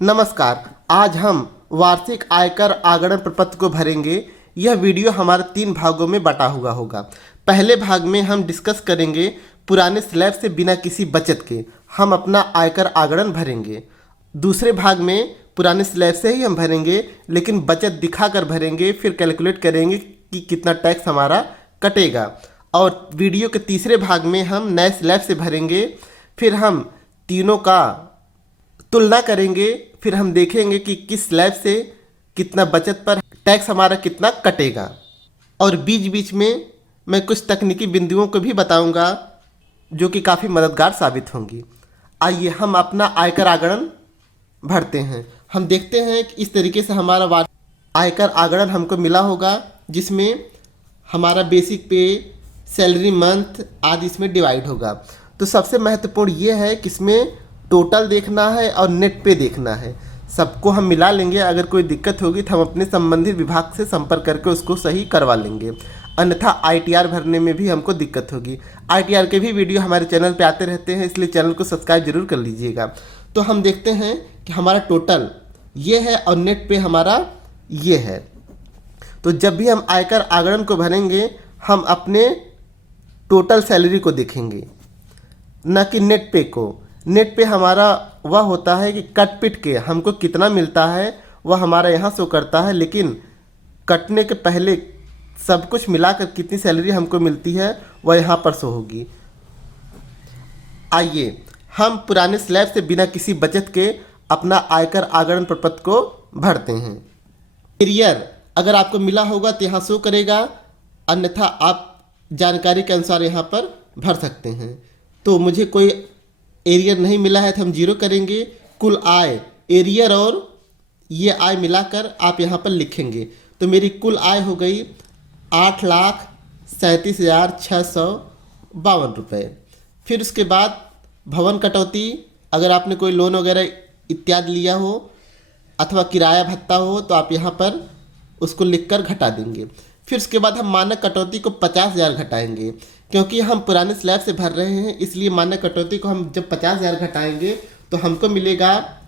नमस्कार। आज हम वार्षिक आयकर आगणन प्रपत्र को भरेंगे। यह वीडियो हमारे 3 भागों में बटा हुआ होगा। पहले भाग में हम डिस्कस करेंगे पुराने स्लैब से बिना किसी बचत के हम अपना आयकर आगणन भरेंगे। दूसरे भाग में पुराने स्लैब से ही हम भरेंगे लेकिन बचत दिखाकर भरेंगे, फिर कैलकुलेट करेंगे कि कितना टैक्स हमारा कटेगा। और वीडियो के तीसरे भाग में हम नए स्लैब से भरेंगे, फिर हम तीनों का तुलना करेंगे, फिर हम देखेंगे कि किस स्लैब से कितना बचत पर टैक्स हमारा कितना कटेगा। और बीच बीच में मैं कुछ तकनीकी बिंदुओं को भी बताऊंगा जो कि काफ़ी मददगार साबित होंगी। आइए हम अपना आयकर आगणन भरते हैं। हम देखते हैं कि इस तरीके से हमारा आयकर आगणन हमको मिला होगा, जिसमें हमारा बेसिक पे, सैलरी, मंथ आदि इसमें डिवाइड होगा। तो सबसे महत्वपूर्ण ये है कि इसमें टोटल देखना है और नेट पे देखना है। सबको हम मिला लेंगे। अगर कोई दिक्कत होगी तो हम अपने संबंधित विभाग से संपर्क करके उसको सही करवा लेंगे, अन्यथा आईटीआर भरने में भी हमको दिक्कत होगी। आईटीआर के भी वीडियो हमारे चैनल पे आते रहते हैं, इसलिए चैनल को सब्सक्राइब जरूर कर लीजिएगा। तो हम देखते हैं कि हमारा टोटल ये है और नेट पे हमारा ये है। तो जब भी हम आयकर आगणन को भरेंगे हम अपने टोटल सैलरी को देखेंगे, न कि नेट पे को। नेट पे हमारा वह होता है कि कट पिट के हमको कितना मिलता है वह हमारा यहाँ शो करता है, लेकिन कटने के पहले सब कुछ मिलाकर कितनी सैलरी हमको मिलती है वह यहाँ पर शो होगी। आइए हम पुराने स्लैब से बिना किसी बचत के अपना आयकर आगणन प्रपत्र को भरते हैं। एरियर अगर आपको मिला होगा तो यहाँ शो करेगा, अन्यथा आप जानकारी के अनुसार यहाँ पर भर सकते हैं। तो मुझे कोई एरियर नहीं मिला है तो हम 0 करेंगे। कुल आय, एरियर और ये आय मिलाकर आप यहाँ पर लिखेंगे। तो मेरी कुल आय हो गई 8,37,652 रुपये। फिर उसके बाद भवन कटौती, अगर आपने कोई लोन वगैरह इत्यादि लिया हो अथवा किराया भत्ता हो तो आप यहाँ पर उसको लिखकर घटा देंगे। फिर उसके बाद हम मानक कटौती को 50,000 घटाएंगे, क्योंकि हम पुराने स्लैब से भर रहे हैं, इसलिए मानक कटौती को हम जब 50,000 घटाएंगे तो हमको मिलेगा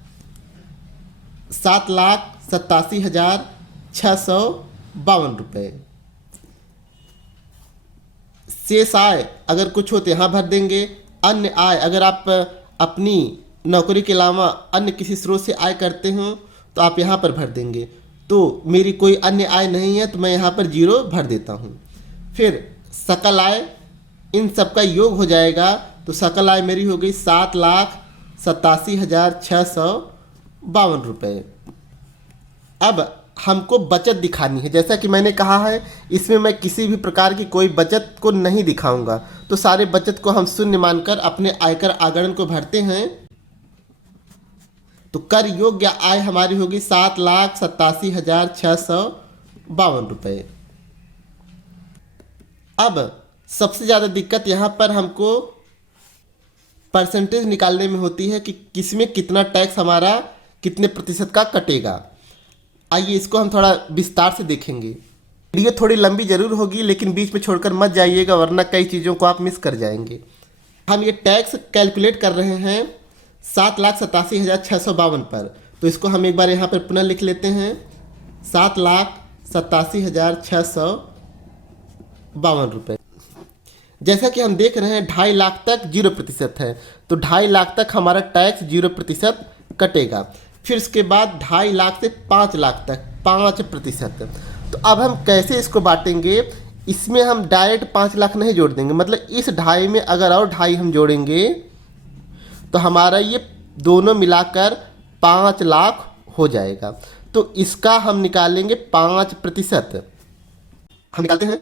7,87,652 रुपये। शेष आय अगर कुछ हो तो यहाँ भर देंगे। अन्य आय, अगर आप अपनी नौकरी के अलावा अन्य किसी स्रोत से आय करते हो तो आप यहाँ पर भर देंगे। तो मेरी कोई अन्य आय नहीं है तो मैं यहाँ पर 0 भर देता हूँ। फिर सकल आय, इन सब का योग हो जाएगा तो सकल आय मेरी हो गई 7,87,652 रुपये। अब हमको बचत दिखानी है। जैसा कि मैंने कहा है, इसमें मैं किसी भी प्रकार की कोई बचत को नहीं दिखाऊंगा, तो सारे बचत को हम शून्य मानकर अपने आयकर आगणन को भरते हैं। तो कर योग्य आय हमारी होगी 7,87,652 रुपये। अब सबसे ज़्यादा दिक्कत यहाँ पर हमको परसेंटेज निकालने में होती है कि किसमें कितना टैक्स हमारा कितने प्रतिशत का कटेगा। आइए इसको हम थोड़ा विस्तार से देखेंगे। वीडियो थोड़ी लंबी जरूर होगी, लेकिन बीच में छोड़कर मत जाइएगा, वरना कई चीज़ों को आप मिस कर जाएंगे। हम ये टैक्स कैलकुलेट कर रहे हैं 7,87,652 पर, तो इसको हम एक बार यहाँ पर पुनः लिख लेते हैं 7,87,652 रुपये। जैसा कि हम देख रहे हैं 2.5 लाख तक 0% है, तो 2.5 लाख तक हमारा टैक्स 0% कटेगा। फिर उसके बाद 2.5 लाख से 5 लाख तक 5%। तो अब हम कैसे इसको बांटेंगे? इसमें हम डायरेक्ट 5 लाख नहीं जोड़ देंगे, मतलब इस 2.5 में अगर और 2.5 हम जोड़ेंगे तो हमारा ये दोनों मिलाकर 5 लाख हो जाएगा। तो इसका हम निकालेंगे 5%। हम निकालते हैं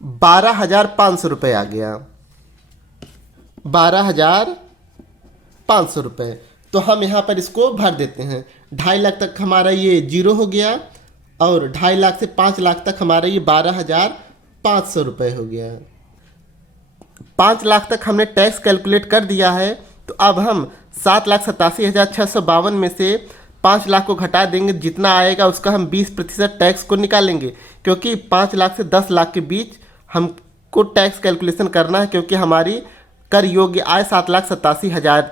12,500 रुपये आ गया। 12,500 रुपये। तो हम यहाँ पर इसको भर देते हैं। 2.5 लाख तक हमारा ये 0 हो गया और 2.5 लाख से 5 लाख तक हमारा ये 12,500 रुपये हो गया। 5 लाख तक हमने टैक्स कैलकुलेट कर दिया है। तो अब हम 7,87,652 में से 5 लाख को घटा देंगे। जितना आएगा उसका हम 20% टैक्स को निकालेंगे, क्योंकि 5 लाख से 10 लाख के बीच हमको टैक्स कैलकुलेशन करना है, क्योंकि हमारी कर योग्य आय 7,87,000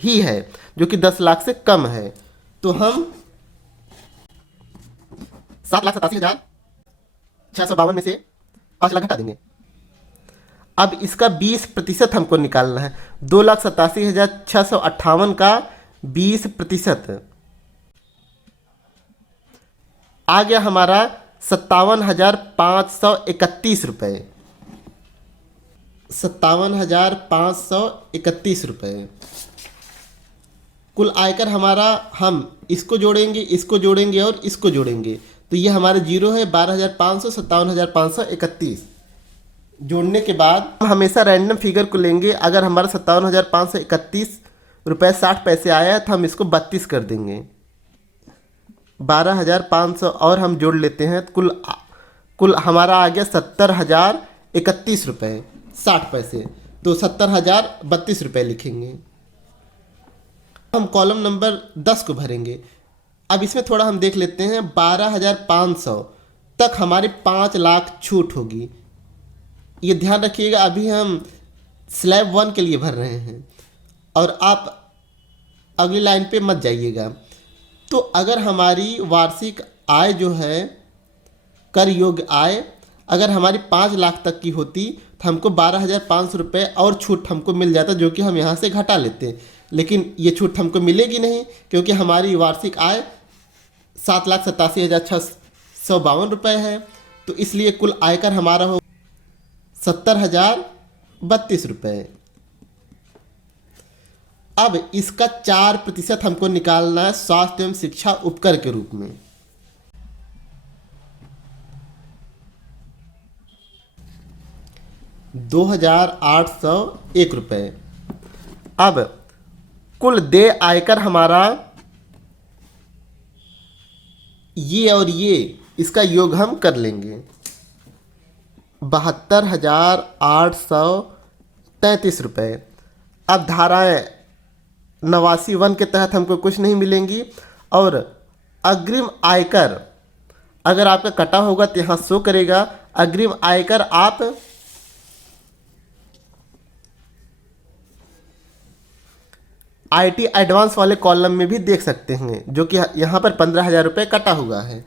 ही है जो कि 10 लाख से कम है। तो हम 7,87,652 में से 5 लाख घटा देंगे। अब इसका 20% हमको निकालना है। 2,87,658 का 20% आ गया हमारा 57,531 रुपये। 57,531 रुपये कुल आयकर हमारा। हम इसको जोड़ेंगे, इसको जोड़ेंगे और इसको जोड़ेंगे तो ये हमारे जीरो है। 12,500, 57,531 जोड़ने के बाद हम हमेशा रैंडम फिगर को लेंगे। अगर हमारा 57,531 रुपये 60 पैसे आया है तो हम इसको 32 कर देंगे। 12,500 और हम जोड़ लेते हैं तो कुल हमारा आ गया 70,031 रुपये 60 पैसे। तो 70,032 रुपये लिखेंगे। हम कॉलम नंबर 10 को भरेंगे। अब इसमें थोड़ा हम देख लेते हैं। 12,500 तक हमारी 5 लाख छूट होगी। ये ध्यान रखिएगा, अभी हम स्लैब 1 के लिए भर रहे हैं और आप अगली लाइन पे मत जाइएगा। तो अगर हमारी वार्षिक आय जो है कर योग्य आय अगर हमारी 5 लाख तक की होती तो हमको 12,500 रुपये और छूट हमको मिल जाता, जो कि हम यहाँ से घटा लेते। लेकिन ये छूट हमको मिलेगी नहीं क्योंकि हमारी वार्षिक आय 7,87,652 रुपये है। तो इसलिए कुल आयकर हमारा हो 70,032 रुपये। अब इसका 4% हमको निकालना है स्वास्थ्य एवं शिक्षा उपकर के रूप में। ₹2,801। अब कुल देय आयकर हमारा ये और ये इसका योग हम कर लेंगे। 72,833 रुपये। अब धाराएँ 89(1) के तहत हमको कुछ नहीं मिलेंगी और अग्रिम आयकर अगर आपका कटा होगा तो यहाँ शो करेगा। अग्रिम आयकर आप IT एडवांस वाले कॉलम में भी देख सकते हैं, जो कि यहाँ पर 15,000 रुपये कटा हुआ है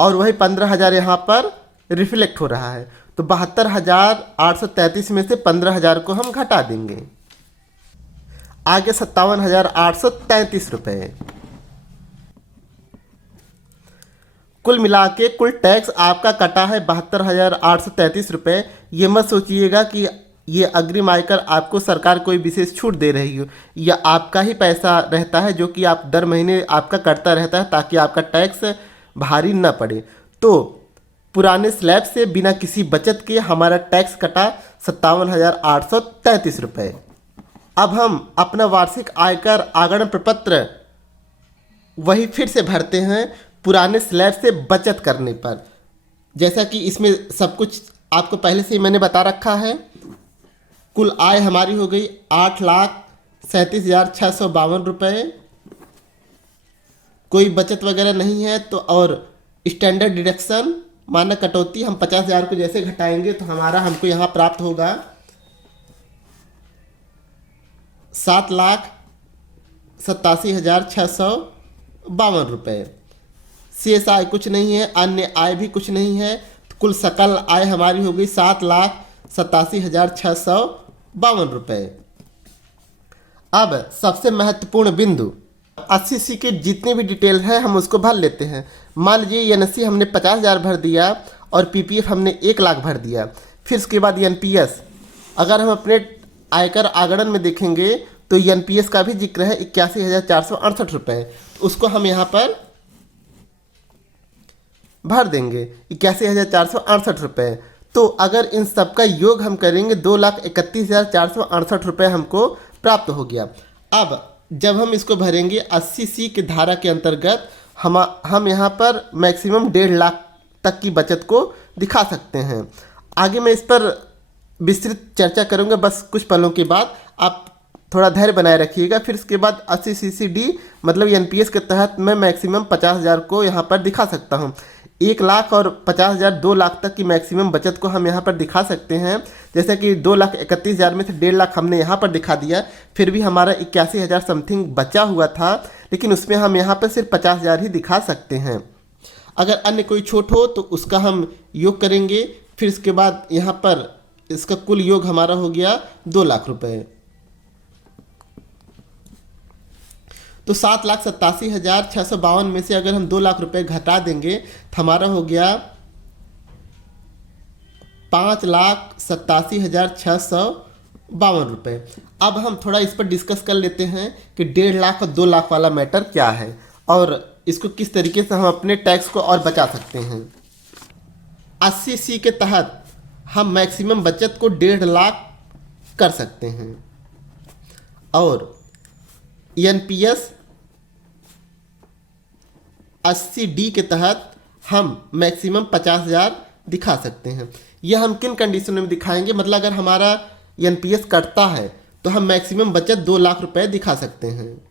और वही 15,000 यहाँ पर रिफ्लेक्ट हो रहा है। तो 72,833 में से 15,000 को हम घटा देंगे। आगे 57,833 रुपये। कुल मिला के कुल टैक्स आपका कटा है 72,833 रुपये। ये मत सोचिएगा कि ये अग्रिम आयकर आपको सरकार कोई विशेष छूट दे रही हो, या आपका ही पैसा रहता है जो कि आप दर महीने आपका कटता रहता है ताकि आपका टैक्स भारी न पड़े। तो पुराने स्लैब से बिना किसी बचत के हमारा टैक्स कटा 57,833 रुपये। अब हम अपना वार्षिक आयकर आगमन प्रपत्र वही फिर से भरते हैं पुराने स्लैब से बचत करने पर। जैसा कि इसमें सब कुछ आपको पहले से ही मैंने बता रखा है। कुल आय हमारी हो गई 8,37,652 रुपये। कोई बचत वगैरह नहीं है तो और स्टैंडर्ड डिडक्शन मानक कटौती हम 50,000 को जैसे घटाएंगे तो हमको यहाँ प्राप्त होगा 7,87,652 रुपये। शेष आय कुछ नहीं है, अन्य आय भी कुछ नहीं है। तो कुल सकल आय हमारी हो गई 7,87,652 रुपये। अब सबसे महत्वपूर्ण बिंदु 80C के जितने भी डिटेल हैं हम उसको भर लेते हैं। मान लीजिए NSC हमने 50,000 भर दिया और PPF हमने 1 लाख भर दिया। फिर उसके बाद NPS अगर हम अपने आयकर आगमन में देखेंगे तो NPS का भी जिक्र है 81,468 रुपये। उसको हम यहाँ पर भर देंगे 81,468 रुपये। तो अगर इन सब का योग हम करेंगे 2,31,468 रुपये हमको प्राप्त हो गया। अब जब हम इसको भरेंगे 80C की धारा के अंतर्गत हम यहाँ पर मैक्सिमम 1.5 लाख तक की बचत को दिखा सकते हैं। आगे मैं इस पर विस्तृत चर्चा करूँगा बस कुछ पलों के बाद। आप थोड़ा धैर्य बनाए रखिएगा। फिर इसके बाद 80CCD मतलब NPS के तहत मैं मैक्सिमम 50,000 को यहाँ पर दिखा सकता हूँ। 1 लाख और 50,000 2 लाख तक की मैक्सिमम बचत को हम यहाँ पर दिखा सकते हैं। जैसे कि 2,31,000 में से 1.5 लाख हमने यहाँ पर दिखा दिया, फिर भी हमारा 81,000 समथिंग बचा हुआ था, लेकिन उसमें हम यहाँ पर सिर्फ 50,000 ही दिखा सकते हैं। अगर अन्य कोई छूट हो तो उसका हम योग करेंगे, फिर इसके बाद यहाँ पर इसका कुल योग हमारा हो गया 2 लाख रुपए। तो 7,87,652 में से अगर हम 2 लाख रुपए घटा देंगे तो हमारा हो गया 5,87,652 रुपये। अब हम थोड़ा इस पर डिस्कस कर लेते हैं कि 1.5 लाख और 2 लाख वाला मैटर क्या है और इसको किस तरीके से हम अपने टैक्स को और बचा सकते हैं। 80C के तहत हम मैक्सिमम बचत को 1.5 लाख कर सकते हैं और NPS 80D के तहत हम मैक्सिमम 50,000 दिखा सकते हैं। यह हम किन कंडीशनों में दिखाएंगे, मतलब अगर हमारा NPS कटता है तो हम मैक्सिमम बचत 2 लाख रुपए दिखा सकते हैं,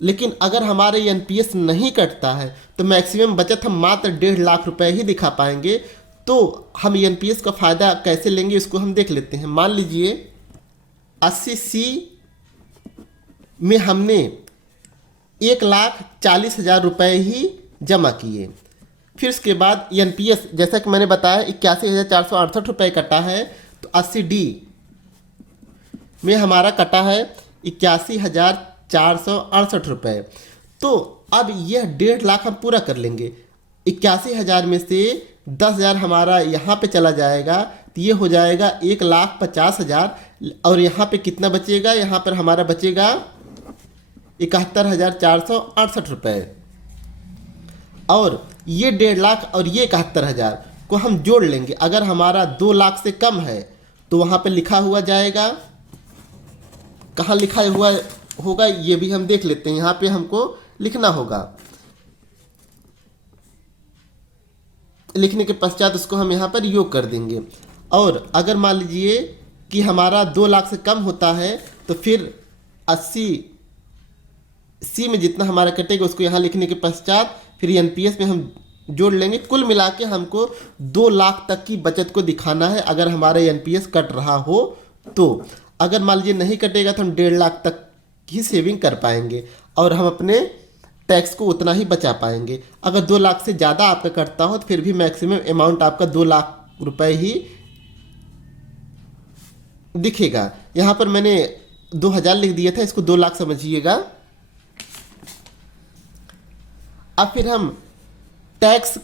लेकिन अगर हमारे NPS नहीं कटता है तो मैक्सिमम बचत हम मात्र 1.5 लाख रुपए ही दिखा पाएंगे। तो हम NPS का फ़ायदा कैसे लेंगे इसको हम देख लेते हैं। मान लीजिए 80C में हमने 1,40,000 रुपये ही जमा किए, फिर उसके बाद NPS जैसा कि मैंने बताया 81,468 रुपये कटा है, तो 80D में हमारा कटा है 81,468 रुपये। तो अब यह 1.5 लाख हम पूरा कर लेंगे। 81,000 में से 10,000 हमारा यहाँ पे चला जाएगा, तो ये हो जाएगा 1,50,000 और यहाँ पे कितना बचेगा, यहाँ पर हमारा बचेगा 71,468 रुपये। और ये 1.5 लाख और ये 71,000 को हम जोड़ लेंगे। अगर हमारा 2 लाख से कम है तो वहाँ पे लिखा हुआ जाएगा, कहाँ लिखा हुआ होगा ये भी हम देख लेते हैं। यहाँ पे हमको लिखना होगा, लिखने के पश्चात उसको हम यहाँ पर योग कर देंगे। और अगर मान लीजिए कि हमारा 2 लाख से कम होता है तो फिर 80C में जितना हमारा कटेगा उसको यहाँ लिखने के पश्चात फिर NPS में हम जोड़ लेंगे। कुल मिला के हमको 2 लाख तक की बचत को दिखाना है अगर हमारा NPS कट रहा हो तो। अगर मान लीजिए नहीं कटेगा तो हम 1.5 लाख तक ही सेविंग कर पाएंगे और हम अपने टैक्स को उतना ही बचा पाएंगे। अगर 2 लाख से ज़्यादा आपका कटता हो तो फिर भी मैक्सिमम अमाउंट आपका 2 लाख रुपए ही दिखेगा। यहाँ पर मैंने 2,000 लिख दिया था, इसको 2 लाख समझिएगा। अब फिर हम टैक्स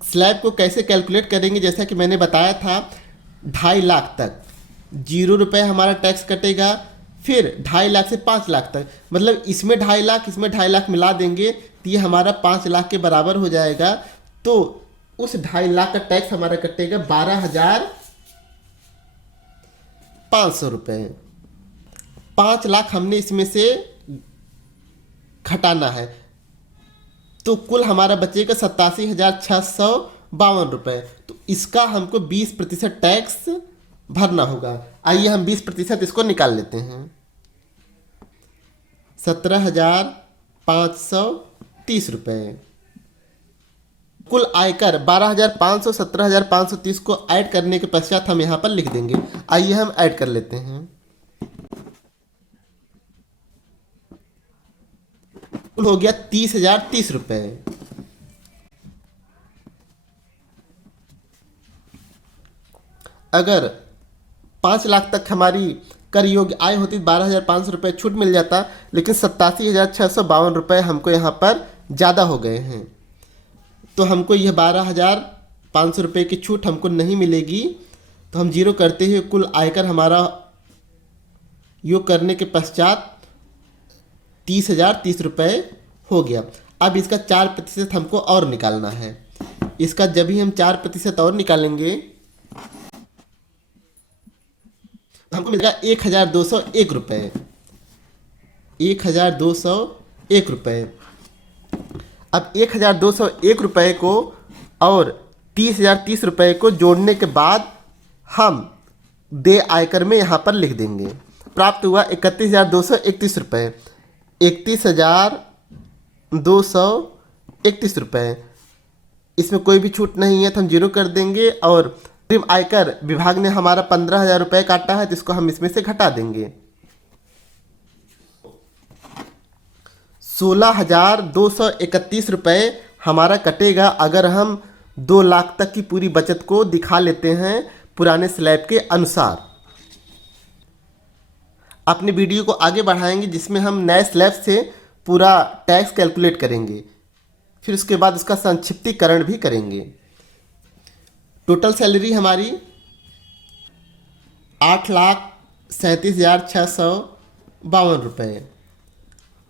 स्लैब को कैसे कैलकुलेट करेंगे, जैसा कि मैंने बताया था 2.5 लाख तक 0 रुपये हमारा टैक्स कटेगा, फिर 2.5 लाख से 5 लाख तक, मतलब इसमें 2.5 लाख इसमें 2.5 लाख मिला देंगे तो ये हमारा 5 लाख के बराबर हो जाएगा। तो उस 2.5 लाख का टैक्स हमारा कटेगा 12,500 रुपये। 5 लाख हमने इसमें से घटाना है तो कुल हमारा बचेगा 87,652 रुपये। तो इसका हमको 20% टैक्स भरना होगा। आइए हम 20% इसको निकाल लेते हैं। 17,530 रुपये। कुल आयकर 12,500 17,530 को ऐड करने के पश्चात हम यहाँ पर लिख देंगे। आइए हम ऐड कर लेते हैं। कुल हो गया 30,030 रुपये। अगर 5 लाख तक हमारी कर योग्य आय होती 12,500 रुपये छूट मिल जाता, लेकिन 87,652 रुपये हमको यहाँ पर ज़्यादा हो गए हैं तो हमको यह 12,500 रुपये की छूट हमको नहीं मिलेगी। तो हम जीरो करते हुए कुल आयकर हमारा योग करने के पश्चात 30,030 रुपये हो गया। अब इसका 4% हमको और निकालना है। इसका जब भी हम 4% और निकालेंगे हमको मिलेगा 1,201 रुपये। 1,201 रुपये। अब 1,201 रुपये को और 30,030 रुपये को जोड़ने के बाद हम देय आयकर में यहाँ पर लिख देंगे। प्राप्त हुआ 31,231 रुपये। 31,231 31 रुपये। इसमें कोई भी छूट नहीं है तो हम जीरो कर देंगे। और अग्रिम आयकर विभाग ने हमारा 15,000 रुपये काटा है तो इसको हम इसमें से घटा देंगे। 16,231 रुपये हमारा कटेगा अगर हम 2 लाख तक की पूरी बचत को दिखा लेते हैं पुराने स्लैब के अनुसार। अपने वीडियो को आगे बढ़ाएंगे जिसमें हम नए स्लैब से पूरा टैक्स कैलकुलेट करेंगे, फिर उसके बाद उसका संक्षिप्तीकरण भी करेंगे। टोटल सैलरी हमारी 8,37,652 रुपये।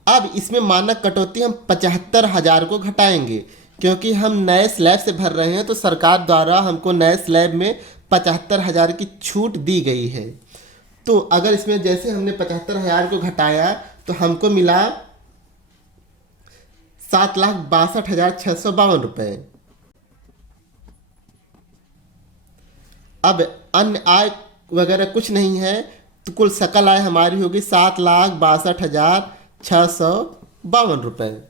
अब इसमें मानक कटौती हम 75,000 को घटाएंगे, क्योंकि हम नए स्लैब से भर रहे हैं तो सरकार द्वारा हमको नए स्लैब में 75,000 की छूट दी गई है। तो अगर इसमें जैसे हमने 75,000 को घटाया तो हमको मिला 7,62,652 रुपये। अब अन्य आय वगैरह कुछ नहीं है तो कुल सकल आय हमारी होगी 7,62,652 रुपये।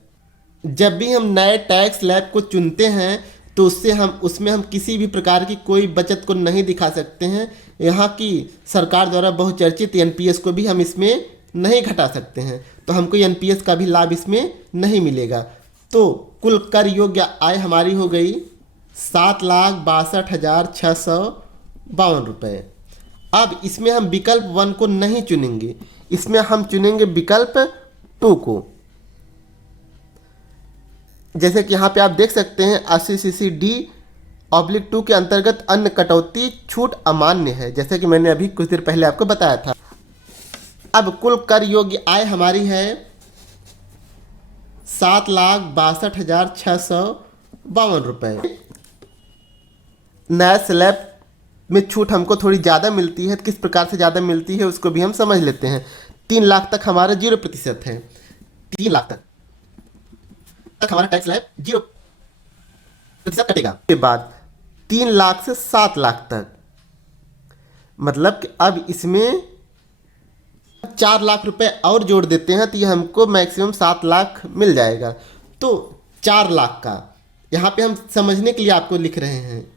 जब भी हम नए टैक्स स्लैब को चुनते हैं तो उसमें हम किसी भी प्रकार की कोई बचत को नहीं दिखा सकते हैं। यहाँ की सरकार द्वारा बहुचर्चित एनपीएस को भी हम इसमें नहीं घटा सकते हैं, तो हमको एनपीएस का भी लाभ इसमें नहीं मिलेगा। तो कुल कर योग्य आय हमारी हो गई 7,62,652 रुपये। अब इसमें हम विकल्प 1 को नहीं चुनेंगे, इसमें हम चुनेंगे विकल्प 2 को। जैसे कि यहाँ पे आप देख सकते हैं 80cc(d)(2) के अंतर्गत अन्य कटौती छूट अमान्य है, जैसे कि मैंने अभी कुछ देर पहले आपको बताया था। अब कुल कर योग्य आय हमारी है 7,62,652 रुपये। नया स्लैब में छूट हमको थोड़ी ज़्यादा मिलती है, तो किस प्रकार से ज़्यादा मिलती है उसको भी हम समझ लेते हैं। 3 लाख तक हमारा 0% है। 3 लाख तक हमारा टैक्स स्लैब 0% कटेगा। के बाद 3 लाख से 7 लाख तक, मतलब कि अब इसमें 4 लाख रुपए और जोड़ देते हैं तो ये हमको मैक्सिमम 7 लाख मिल जाएगा। तो 4 लाख का यहाँ पे हम समझने के लिए आपको लिख रहे हैं,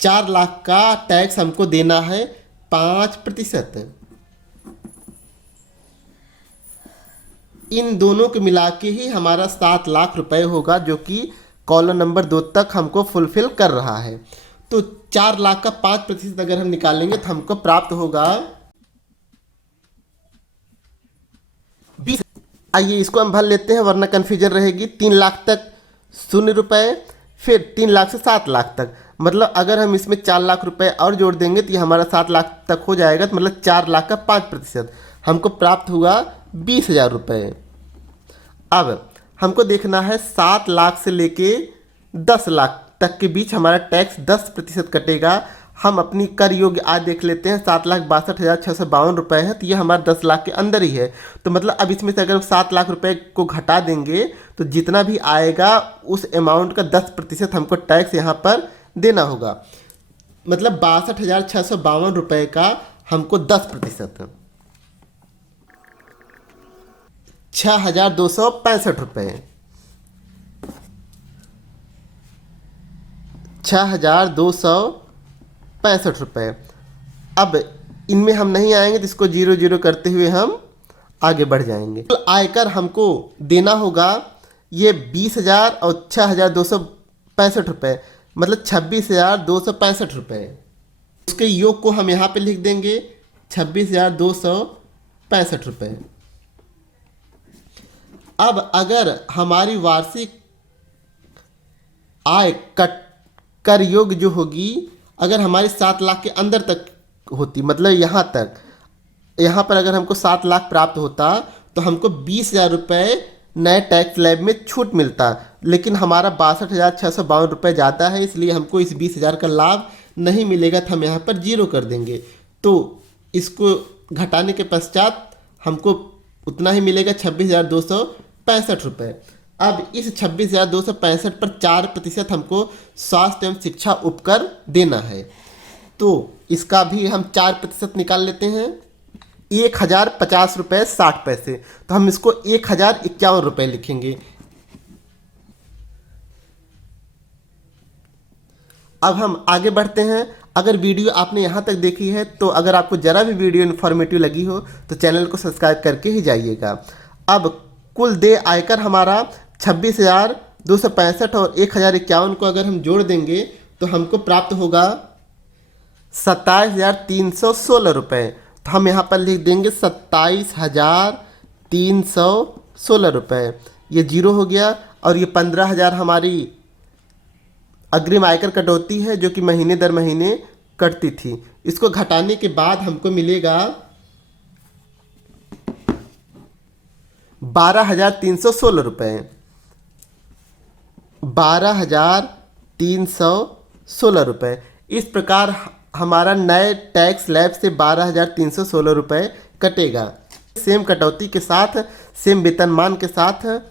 4 लाख का टैक्स हमको देना है 5%। इन दोनों को मिला के ही हमारा 7 लाख रुपए होगा, जो कि कॉलम नंबर 2 तक हमको फुलफिल कर रहा है। तो 4 लाख का 5% अगर हम निकालेंगे तो हमको प्राप्त होगा 20। आइए इसको हम भर लेते हैं वरना कन्फ्यूजन रहेगी। 3 लाख तक 0 रुपये, फिर 3 लाख से 7 लाख तक, मतलब अगर हम इसमें 4 लाख रुपए और जोड़ देंगे तो ये हमारा 7 लाख तक हो जाएगा। तो मतलब 4 लाख का 5% हमको प्राप्त हुआ 20,000 रुपये। अब हमको देखना है 7 लाख से लेके 10 लाख तक के बीच हमारा टैक्स 10% कटेगा। हम अपनी कर योग्य आय देख लेते हैं, 7,62,652 रुपये है, तो ये हमारा 10 लाख के अंदर ही है। तो मतलब अब इसमें से अगर 7 लाख रुपए को घटा देंगे तो जितना भी आएगा उस अमाउंट का 10% हमको टैक्स यहाँ पर देना होगा। मतलब 62,652 रुपये का हमको 10%, 6,265 रुपये, 6,265 रुपये। अब इनमें हम नहीं आएंगे तो इसको 0 करते हुए हम आगे बढ़ जाएंगे। तो आयकर हमको देना होगा ये 20,000 और 6,265 रुपये, मतलब 26,265 रुपये। उसके योग को हम यहाँ पे लिख देंगे 26,265 रुपये। अब अगर हमारी वार्षिक आय कर योग्य जो होगी, अगर हमारी 7 लाख के अंदर तक होती, मतलब यहाँ तक, यहाँ पर अगर हमको 7 लाख प्राप्त होता तो हमको 20,000 रुपये नए टैक्स स्लैब में छूट मिलता। लेकिन हमारा 62,652 रुपये ज़्यादा है, इसलिए हमको इस 20,000 का लाभ नहीं मिलेगा, तो हम यहाँ पर 0 कर देंगे। तो इसको घटाने के पश्चात हमको उतना ही मिलेगा 26,265 रुपये। अब इस 26,265 पर 4% हमको स्वास्थ्य एवं शिक्षा उपकर देना है, तो इसका भी हम 4% निकाल लेते हैं। 1,050 रुपये 60 पैसे, तो हम इसको 1,051 रुपये लिखेंगे। अब हम आगे बढ़ते हैं। अगर वीडियो आपने यहाँ तक देखी है तो अगर आपको ज़रा भी वीडियो इन्फॉर्मेटिव लगी हो तो चैनल को सब्सक्राइब करके ही जाइएगा। अब कुल देय आयकर हमारा 26,265 और 1,051 को अगर हम जोड़ देंगे तो हमको प्राप्त होगा 27,316 रुपये। तो हम यहाँ पर लिख देंगे 27,316 रुपये। ये जीरो हो गया और ये 15,000 हमारी अग्रिम आयकर कटौती है जो कि महीने दर महीने कटती थी। इसको घटाने के बाद हमको मिलेगा 12,316 रुपये। 12,316 रुपये। इस प्रकार हमारा नए टैक्स स्लैब से 12,316 रुपये कटेगा। सेम कटौती के साथ, सेम वेतनमान के साथ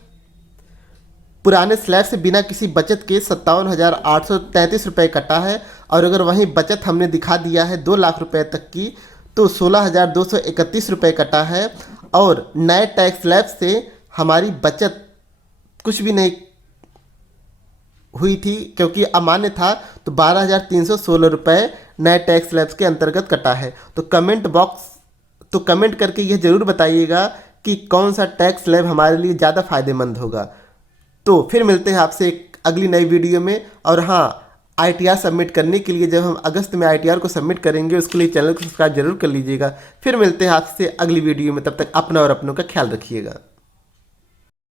पुराने स्लैब से बिना किसी बचत के 57,833 रुपये कटा है। और अगर वहीं बचत हमने दिखा दिया है 2 लाख रुपए तक की तो 16,231 रुपये कटा है। और नए टैक्स स्लैब से हमारी बचत कुछ भी नहीं हुई थी क्योंकि अमान्य था, तो 12,316 रुपये नए टैक्स स्लैब्स के अंतर्गत कटा है। तो कमेंट करके यह ज़रूर बताइएगा कि कौन सा टैक्स स्लैब हमारे लिए ज़्यादा फ़ायदेमंद होगा। तो फिर मिलते हैं आपसे एक अगली नई वीडियो में। और हाँ, ITR सबमिट करने के लिए जब हम अगस्त में ITR को सबमिट करेंगे उसके लिए चैनल को सब्सक्राइब जरूर कर लीजिएगा। फिर मिलते हैं आपसे अगली वीडियो में, तब तक अपना और अपनों का ख्याल रखिएगा।